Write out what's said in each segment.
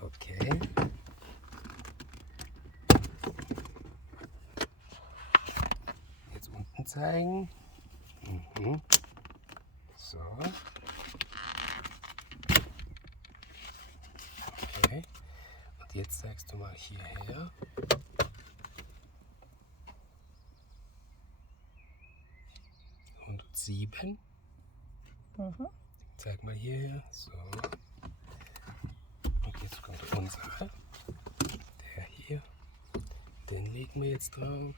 Okay. Jetzt unten zeigen. So. Okay. Und jetzt zeigst du mal hierher. Und 7. Zeig mal hierher. So. Und jetzt kommt unsere. Der hier. Den legen wir jetzt drauf.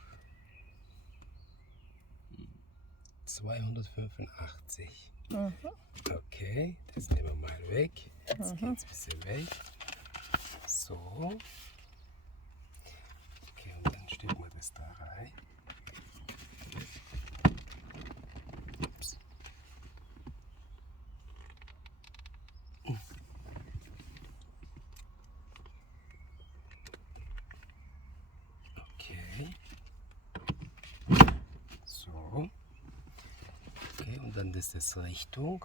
285. Okay, das nehmen wir mal weg. Jetzt geht es ein bisschen weg. So. Okay, und dann stecken wir das da rein. Ups. Okay. So. Okay, und dann ist das Richtung.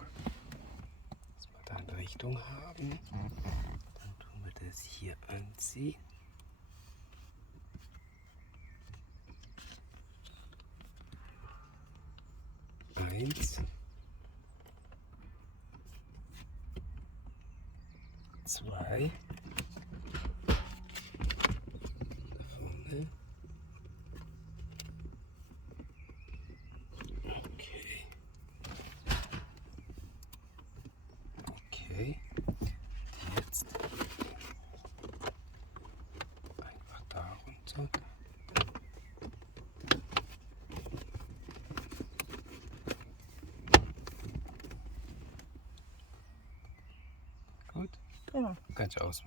Dass wir da eine Richtung haben. Dann tun wir das hier anziehen. Eins. 2. Da vorne. Okay. Okay. Jetzt einfach da runter. Gut. Ja. Kannst du ausmachen.